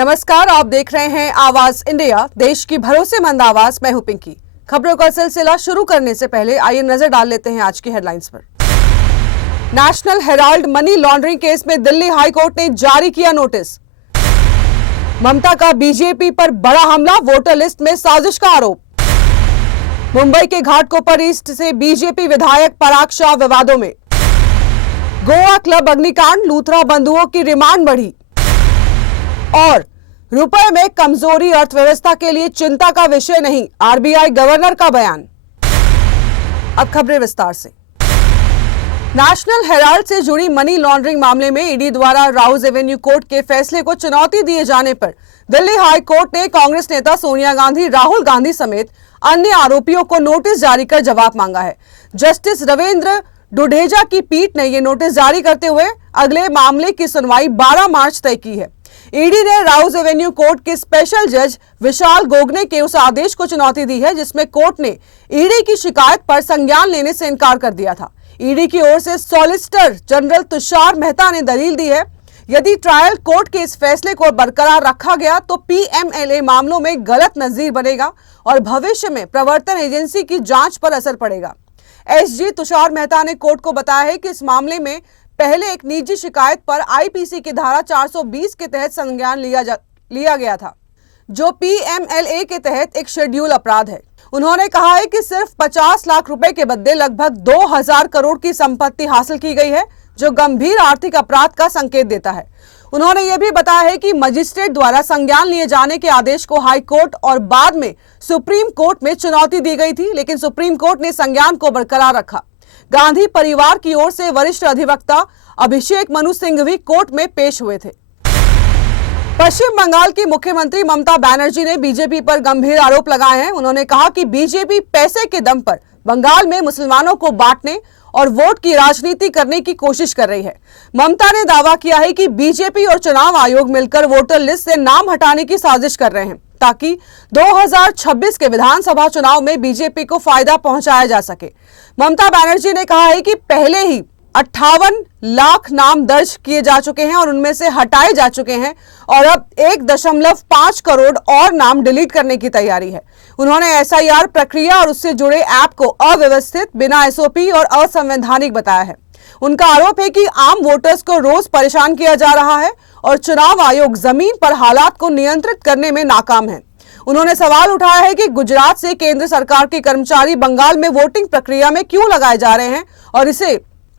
नमस्कार, आप देख रहे हैं आवाज इंडिया, देश की भरोसेमंद आवाज। मैं हूं पिंकी। खबरों का सिलसिला शुरू करने से पहले आइए नजर डाल लेते हैं आज की हेडलाइंस पर। National Herald money laundering case में दिल्ली हाई कोर्ट ने जारी किया नोटिस। ममता का बीजेपी पर बड़ा हमला, वोटर लिस्ट में साजिश का आरोप। मुंबई के घाटकोपर ईस्ट से बीजेपी विधायक पराग शाह विवादों में। गोवा क्लब अग्निकांड, लूथरा बंधुओं की रिमांड बढ़ी। और रुपए में कमजोरी अर्थव्यवस्था के लिए चिंता का विषय नहीं, आरबीआई गवर्नर का बयान। अब खबरें विस्तार से। नेशनल हेराल्ड से जुड़ी मनी लॉन्ड्रिंग मामले में ईडी द्वारा राउज एवेन्यू कोर्ट के फैसले को चुनौती दिए जाने पर दिल्ली हाई कोर्ट ने कांग्रेस नेता सोनिया गांधी, राहुल गांधी समेत अन्य आरोपियों को नोटिस जारी कर जवाब मांगा है। जस्टिस रविंद्र डुडेजा की पीठ ने यह नोटिस जारी करते हुए अगले मामले की सुनवाई 12 मार्च तय की है। ईडी ने राउज एवेन्यू कोर्ट के स्पेशल जज विशाल गोगने के उस आदेश को चुनौती दी है जिसमें कोर्ट ने ईडी की शिकायत पर संज्ञान लेने से इनकार कर दिया था। ईडी की ओर से सॉलिसिटर जनरल तुषार मेहता ने दलील दी है, यदि ट्रायल कोर्ट के इस फैसले को बरकरार रखा गया तो पीएमएलए मामलों में गलत नजीर बनेगा और भविष्य में प्रवर्तन एजेंसी की जांच पर असर पड़ेगा। एसजी तुषार मेहता ने कोर्ट को बताया है कि इस मामले में पहले एक निजी शिकायत पर आईपीसी की धारा 420 के तहत संज्ञान लिया गया था, जो पीएमएलए के तहत एक शेड्यूल अपराध है। उन्होंने कहा है कि सिर्फ 50 लाख रुपए के बदले लगभग 2000 करोड़ की संपत्ति हासिल की गई है, जो गंभीर आर्थिक अपराध का संकेत देता है। उन्होंने यह भी बताया है कि मजिस्ट्रेट द्वारा संज्ञान लिए जाने के आदेश को हाई कोर्ट और बाद में सुप्रीम कोर्ट में चुनौती दी गई थी, लेकिन सुप्रीम कोर्ट ने संज्ञान को बरकरार रखा। गांधी परिवार की ओर से वरिष्ठ अधिवक्ता अभिषेक मनु सिंघवी कोर्ट में पेश हुए थे। पश्चिम बंगाल की मुख्यमंत्री ममता बनर्जी ने बीजेपी पर गंभीर आरोप लगाए हैं। उन्होंने कहा कि बीजेपी पैसे के दम पर बंगाल में मुसलमानों को बांटने और वोट की राजनीति करने की कोशिश कर रही है। ममता ने दावा किया है कि बीजेपी और चुनाव आयोग मिलकर वोटर लिस्ट से नाम हटाने की साजिश कर रहे हैं ताकि 2026 के विधानसभा चुनाव में बीजेपी को फायदा पहुंचाया जा सके। ममता बनर्जी ने कहा है कि पहले ही 58 लाख नाम दर्ज किए जा चुके हैं और उनमें से हटाए जा चुके हैं और अब 1.5 करोड़ और नाम डिलीट करने की तैयारी है। उन्होंने एसआईआर प्रक्रिया और उससे जुड़े ऐप को अव्यवस्थित, बिना एसओपी और असंवैधानिक बताया है। उनका आरोप है कि आम वोटर्स को रोज परेशान किया जा रहा है और चुनाव आयोग जमीन पर हालात को नियंत्रित करने में नाकाम है। उन्होंने सवाल उठाया है कि गुजरात से केंद्र सरकार के कर्मचारी बंगाल में वोटिंग प्रक्रिया में क्यों लगाए जा रहे हैं और इसे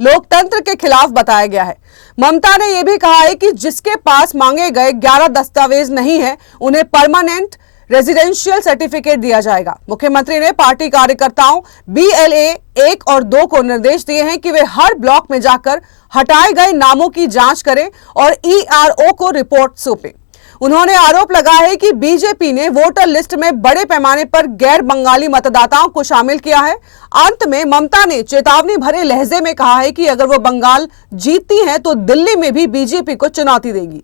लोकतंत्र के खिलाफ बताया गया है। ममता ने यह भी कहा है कि जिसके पास मांगे गए 11 दस्तावेज नहीं है, उन्हें परमानेंट रेजिडेंशियल सर्टिफिकेट दिया जाएगा। मुख्यमंत्री ने पार्टी कार्यकर्ताओं BLA 1 और 2 को निर्देश दिए हैं कि वे हर ब्लॉक में जाकर हटाए गए नामों की जांच करें और ERO को रिपोर्ट सौंपें। उन्होंने आरोप लगाया है कि बीजेपी ने वोटर लिस्ट में बड़े पैमाने पर गैर बंगाली मतदाताओं को शामिल किया है। अंत में ममता ने चेतावनी भरे लहजे में कहा है कि अगर वो बंगाल जीतती हैं तो दिल्ली में भी बीजेपी को चुनौती देगी।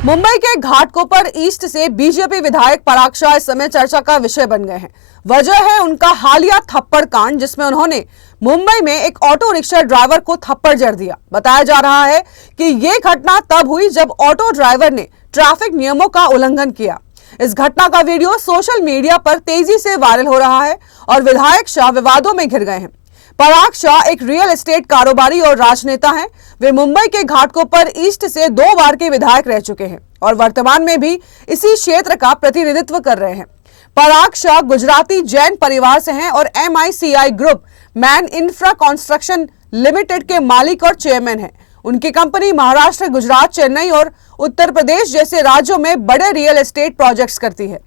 मुंबई के घाटकोपर ईस्ट से बीजेपी विधायक पराग शाह इस समय चर्चा का विषय बन गए हैं। वजह है उनका हालिया थप्पड़ कांड, जिसमें उन्होंने मुंबई में एक ऑटो रिक्शा ड्राइवर को थप्पड़ जड़ दिया। बताया जा रहा है कि यह घटना तब हुई जब ऑटो ड्राइवर ने ट्रैफिक नियमों का उल्लंघन किया। इस घटना का वीडियो सोशल मीडिया पर तेजी से वायरल हो रहा है और विधायक शाह विवादों में घिर गए हैं। पराग शाह एक रियल एस्टेट कारोबारी और राजनेता हैं। वे मुंबई के घाटकोपर ईस्ट से 2 बार के विधायक रह चुके हैं और वर्तमान में भी इसी क्षेत्र का प्रतिनिधित्व कर रहे हैं। पराग शाह गुजराती जैन परिवार से हैं और MICI group man infra construction limited के मालिक और चेयरमैन हैं। उनकी कंपनी महाराष्ट्र, गुजरात, चेन्नई और उत्तर प्रदेश जैसे राज्यों में बड़े रियल एस्टेट प्रोजेक्ट्स करती है।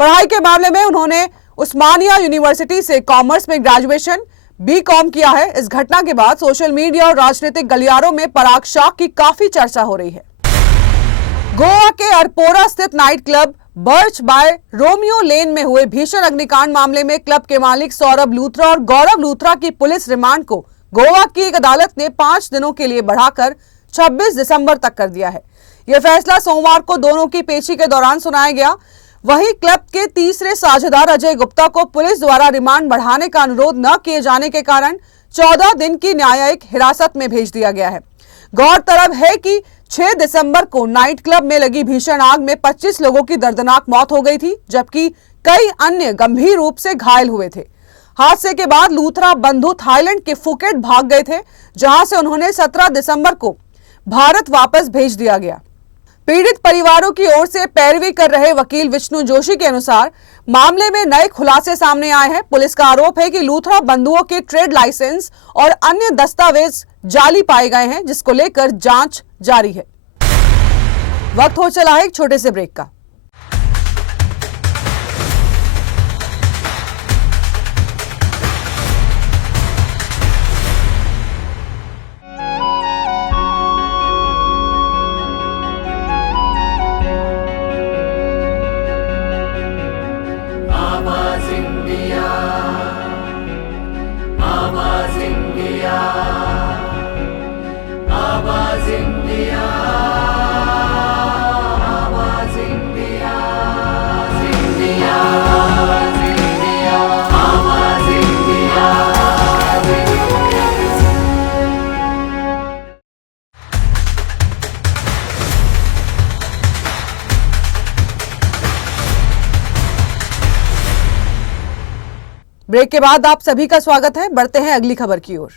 पढ़ाई के मामले में उन्होंने उस्मानिया यूनिवर्सिटी से कॉमर्स में ग्रेजुएशन BCom किया है। इस घटना के बाद सोशल मीडिया और राजनीतिक गलियारों में पराग शाह की काफी चर्चा हो रही है। गोवा के अरपोरा स्थित night club Birch by Romeo Lane में हुए भीषण अग्निकांड मामले में क्लब के मालिक सौरभ लूथरा और गौरव लूथरा की पुलिस रिमांड को गोवा की एक अदालत ने 5 दिनों के लिए बढ़ाकर 26 दिसंबर तक कर दिया है। यह फैसला सोमवार को दोनों की पेशी के दौरान सुनाया गया। वहीं क्लब के तीसरे साझेदार अजय गुप्ता को पुलिस द्वारा रिमांड बढ़ाने का अनुरोध न किए जाने के कारण 14 दिन की न्यायिक हिरासत में भेज दिया गया है। गौरतलब है कि 6 दिसंबर को नाइट क्लब में लगी भीषण आग में 25 लोगों की दर्दनाक मौत हो गई थी, जबकि कई अन्य गंभीर रूप से घायल हुए थे। हादसे के बाद लूथरा बंधु थाईलैंड के फुकेट भाग गए थे, जहां से उन्होंने 17 दिसंबर को भारत वापस भेज दिया गया। पीड़ित परिवारों की ओर से पैरवी कर रहे वकील विष्णु जोशी के अनुसार मामले में नए खुलासे सामने आए हैं। पुलिस का आरोप है कि लूथरा बंधुओं के ट्रेड लाइसेंस और अन्य दस्तावेज जाली पाए गए हैं, जिसको लेकर जांच जारी है। वक्त हो चला है एक छोटे से ब्रेक का। ब्रेक के बाद आप सभी का स्वागत है। बढ़ते हैं अगली खबर की ओर।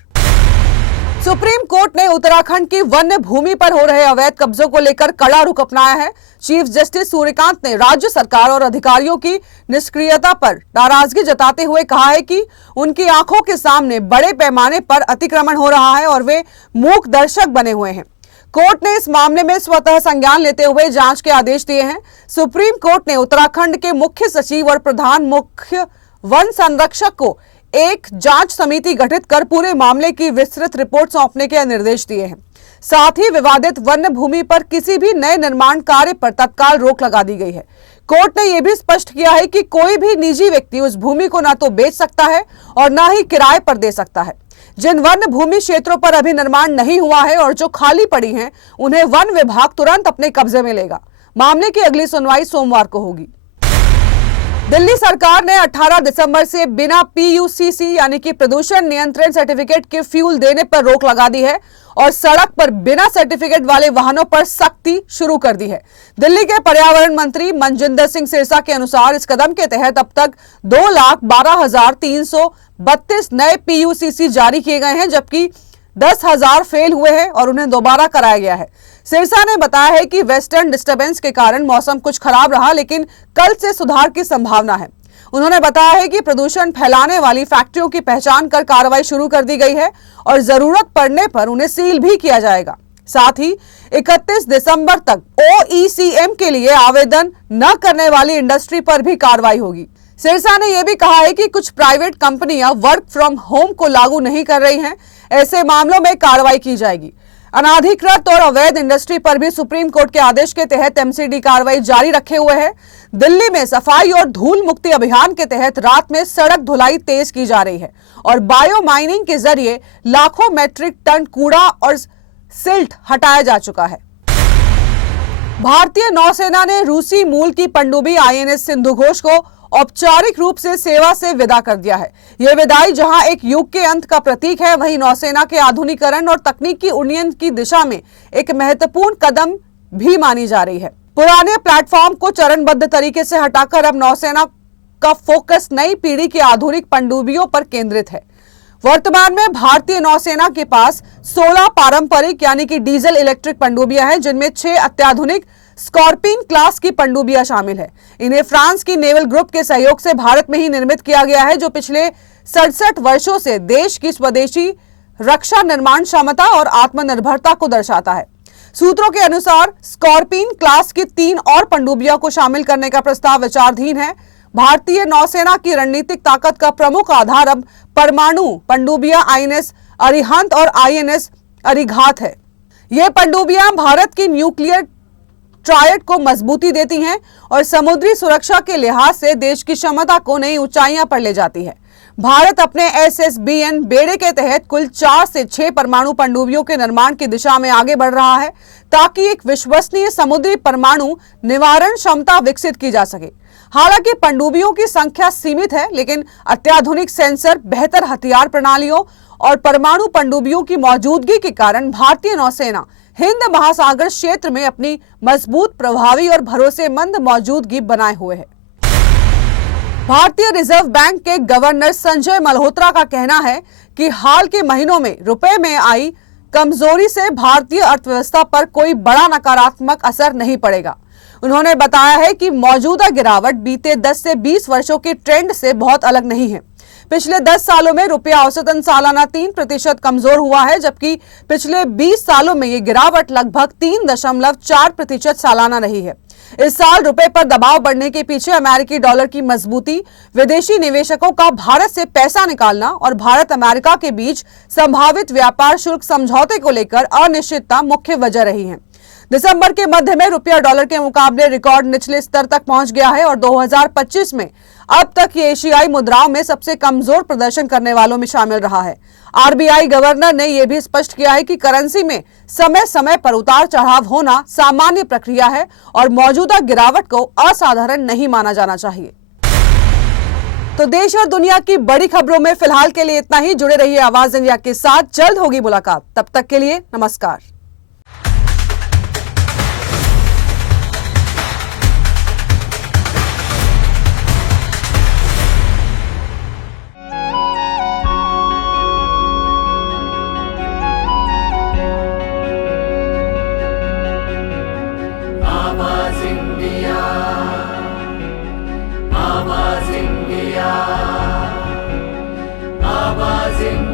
सुप्रीम कोर्ट ने उत्तराखंड की वन्य भूमि पर हो रहे अवैध कब्जों को लेकर कड़ा रुख अपनाया है। चीफ जस्टिस सूर्यकांत ने राज्य सरकार और अधिकारियों की निष्क्रियता पर नाराजगी जताते हुए कहा है कि उनकी आंखों के सामने बड़े पैमाने पर अतिक्रमण हो रहा है और वे मूक दर्शक बने हुए हैं। कोर्ट ने इस मामले में स्वतः संज्ञान लेते हुए जांच के आदेश दिए हैं। सुप्रीम कोर्ट ने उत्तराखंड के मुख्य सचिव और प्रधान मुख्य वन संरक्षक को एक जांच समिति गठित कर पूरे मामले की विस्तृत रिपोर्ट सौंपने के निर्देश दिए हैं। साथ ही विवादित वन्य भूमि पर किसी भी नए निर्माण कार्य पर तत्काल रोक लगा दी गई है। कोर्ट ने यह भी स्पष्ट किया है कि कोई भी निजी व्यक्ति उस भूमि को न तो बेच सकता है और न ही किराए पर दे सकता है। जिन वन्य भूमि क्षेत्रों पर अभी निर्माण नहीं हुआ है और जो खाली पड़ी हैं, उन्हें वन विभाग तुरंत अपने कब्जे में लेगा। मामले की अगली सुनवाई सोमवार को होगी। दिल्ली सरकार ने 18 दिसंबर से बिना PUCC यानी कि प्रदूषण नियंत्रण सर्टिफिकेट के फ्यूल देने पर रोक लगा दी है और सड़क पर बिना सर्टिफिकेट वाले वाहनों पर सख्ती शुरू कर दी है। दिल्ली के पर्यावरण मंत्री मनजिंदर सिंह सिरसा के अनुसार इस कदम के तहत अब तक 2,12,332 नए PUCC जारी किए गए हैं, जबकि 10,000 फेल हुए हैं और उन्हें दोबारा कराया गया है। सिरसा ने बताया है कि वेस्टर्न डिस्टर्बेंस के कारण मौसम कुछ खराब रहा, लेकिन कल से सुधार की संभावना है। उन्होंने बताया है कि प्रदूषण फैलाने वाली फैक्ट्रियों की पहचान कर कार्रवाई शुरू कर दी गई है और जरूरत पड़ने पर उन्हें सील भी किया जाएगा। साथ ही 31 दिसंबर तक OECM के लिए आवेदन न करने वाली इंडस्ट्री पर भी कार्रवाई होगी। सिरसा ने यह भी कहा है कि कुछ प्राइवेट कंपनियां वर्क फ्रॉम होम को लागू नहीं कर रही हैं, ऐसे मामलों में कार्रवाई की जाएगी। अनाधिकृत और अवैध इंडस्ट्री पर भी सुप्रीम कोर्ट के आदेश के तहत MCD कार्रवाई जारी रखे हुए है। दिल्ली में सफाई और धूल मुक्ति अभियान के तहत रात में सड़क धुलाई तेज की जा रही है और बायो माइनिंग के जरिए लाखों मैट्रिक टन कूड़ा और सिल्ट हटाया जा चुका है। भारतीय नौसेना ने रूसी मूल की पनडुब्बी INS सिंधु घोष को औपचारिक रूप से सेवा से विदा कर दिया है। यह विदाई जहां एक युग के अंत का प्रतीक है, वहीं नौसेना के आधुनिकीकरण और तकनीकी उन्नयन की दिशा में एक महत्वपूर्ण कदम भी मानी जा रही है। पुराने प्लेटफॉर्म को चरणबद्ध तरीके से हटाकर अब नौसेना का फोकस नई पीढ़ी की आधुनिक पनडुब्बियों पर केंद्रित है। वर्तमान में भारतीय नौसेना के पास 16 पारंपरिक यानी कि डीजल इलेक्ट्रिक पनडुब्बियां हैं, जिनमें 6 अत्याधुनिक स्कॉर्पिन क्लास की पनडुब्बियां शामिल है। इन्हें फ्रांस की नेवल ग्रुप के सहयोग से भारत में ही निर्मित किया गया है, जो पिछले 67 वर्षों से देश की स्वदेशी रक्षा निर्माण क्षमता और आत्मनिर्भरता को दर्शाता है। सूत्रों के अनुसार स्कॉर्पिन क्लास की 3 और पनडुब्बियों को शामिल करने का प्रस्ताव विचाराधीन है। भारतीय नौसेना की रणनीतिक ताकत का प्रमुख आधार अब परमाणु पनडुब्बियां INS अरिहंत और INS अरिघात है। ये पनडुब्बियां भारत की न्यूक्लियर ट्रायड को मजबूती देती हैं और समुद्री सुरक्षा के लिहाज से देश की क्षमता को नई ऊंचाइयां पर ले जाती है। भारत अपने SSBN बेड़े के तहत कुल 4 से 6 परमाणु पनडुब्बियों के निर्माण की दिशा में आगे बढ़ रहा है, ताकि एक विश्वसनीय समुद्री परमाणु निवारण क्षमता विकसित की जा सके। हालांकि पनडुब्बियों की संख्या सीमित है, लेकिन अत्याधुनिक सेंसर, बेहतर हथियार प्रणालियों और परमाणु पनडुब्बियों की मौजूदगी के कारण भारतीय नौसेना हिंद महासागर क्षेत्र में अपनी मजबूत, प्रभावी और भरोसेमंद मौजूदगी बनाए हुए है। भारतीय रिजर्व बैंक के गवर्नर संजय मल्होत्रा का कहना है कि हाल के महीनों में रुपए में आई कमजोरी से भारतीय अर्थव्यवस्था पर कोई बड़ा नकारात्मक असर नहीं पड़ेगा। उन्होंने बताया है कि मौजूदा गिरावट बीते 10 से 20 वर्षों के ट्रेंड से बहुत अलग नहीं है। पिछले 10 सालों में रुपया औसतन सालाना 3% कमजोर हुआ है, जबकि पिछले 20 सालों में ये गिरावट लगभग 3.4% सालाना रही है। इस साल रुपए पर दबाव बढ़ने के पीछे अमेरिकी डॉलर की मजबूती, विदेशी निवेशकों का भारत से पैसा निकालना और भारत अमेरिका के बीच संभावित व्यापार शुल्क समझौते को लेकर अनिश्चितता मुख्य वजह रही है। दिसंबर के मध्य में रुपया डॉलर के मुकाबले रिकॉर्ड निचले स्तर तक पहुंच गया है और 2025 में अब तक ये एशियाई मुद्राओं में सबसे कमजोर प्रदर्शन करने वालों में शामिल रहा है। आरबीआई गवर्नर ने यह भी स्पष्ट किया है कि करेंसी में समय समय पर उतार चढ़ाव होना सामान्य प्रक्रिया है और मौजूदा गिरावट को असाधारण नहीं माना जाना चाहिए। तो देश और दुनिया की बड़ी खबरों में फिलहाल के लिए इतना ही। जुड़े रहिए आवाज इंडिया के साथ, जल्द होगी मुलाकात। तब तक के लिए नमस्कार। आवाज इंडिया, आवाज इंडिया।